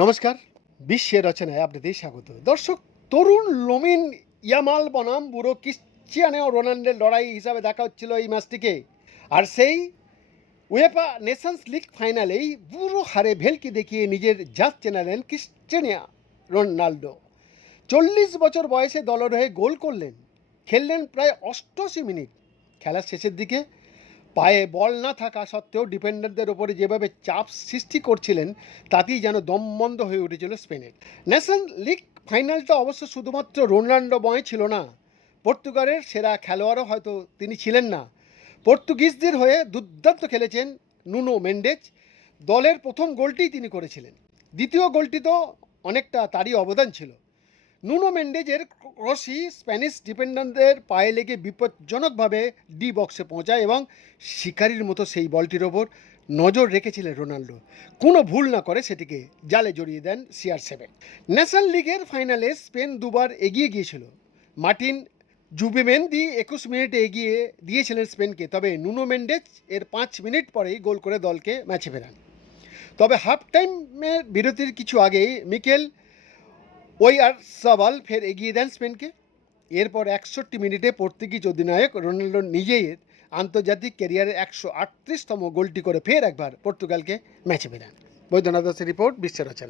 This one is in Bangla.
নমস্কার, বিশ্বের রচনায় আপনাদের স্বাগত। দর্শক, তরুণ লোমিন ইয়ামাল বনাম বুড়ো ক্রিশ্চিয়ানো রোনাল্ডের লড়াই হিসাবে দেখা হচ্ছিল এই ম্যাচটিকে। আর সেই উয়েফা নেশনস লিগ ফাইনালেই বুড়ো হারে ভেলকি দেখিয়ে নিজের জাত চেনালেন ক্রিশ্চিয়ানিয়া রোনাল্ডো। চল্লিশ বছর বয়সে দলের হয়ে গোল করলেন, খেললেন প্রায় অষ্টআশি মিনিট। খেলার শেষের দিকে পায়ে বল না থাকা সত্ত্বেও ডিফেন্ডারদের ওপরে যেভাবে চাপ সৃষ্টি করছিলেন, তাতেই যেন দমবন্ধ হয়ে উঠেছিল স্পেনের। ন্যাশনাল লিগ ফাইনালটা অবশ্য শুধুমাত্র রোনাল্ডোময় ছিল না, পর্তুগালের সেরা খেলোয়াড়ও হয়তো তিনি ছিলেন না। পর্তুগিজদের হয়ে দুর্দান্ত খেলেছেন নুনো মেন্ডেজ, দলের প্রথম গোলটিই তিনি করেছিলেন। দ্বিতীয় গোলটি তো অনেকটা তারই অবদান ছিল। নুনো মেন্ডেজের ক্রসই স্প্যানিশ ডিফেন্ডারদের পায়ে লেগে বিপজ্জনকভাবে ডি বক্সে পৌঁছায় এবং শিকারির মতো সেই বলটির ওপর নজর রেখেছিলেন রোনাল্ডো। কোনো ভুল না করে সেটিকে জালে জড়িয়ে দেন সিআর সেভেন। ন্যাশনাল লিগের ফাইনালে স্পেন দুবার এগিয়ে গিয়েছিল। মার্টিন জুবিমেন্দি একুশ মিনিটে এগিয়ে দিয়েছিলেন স্পেনকে, তবে নুনো মেন্ডেজ এর পাঁচ মিনিট পরেই গোল করে দলকে ম্যাচে ফেরান। তবে হাফ টাইমের বিরতির কিছু আগেই মিকেল ওই আর সাবাল ফের এগিয়ে দেন স্পেনকে। এরপর একষট্টি মিনিটে পর্তুগিজ অধিনায়ক রোনাল্ডো নিজেই আন্তর্জাতিক ক্যারিয়ারের একশো আটত্রিশতম গোলটি করে ফের একবার পর্তুগালকে ম্যাচে ফেরান। বৈদ্যনাথ দাসের রিপোর্ট বিশ্বের রচনা।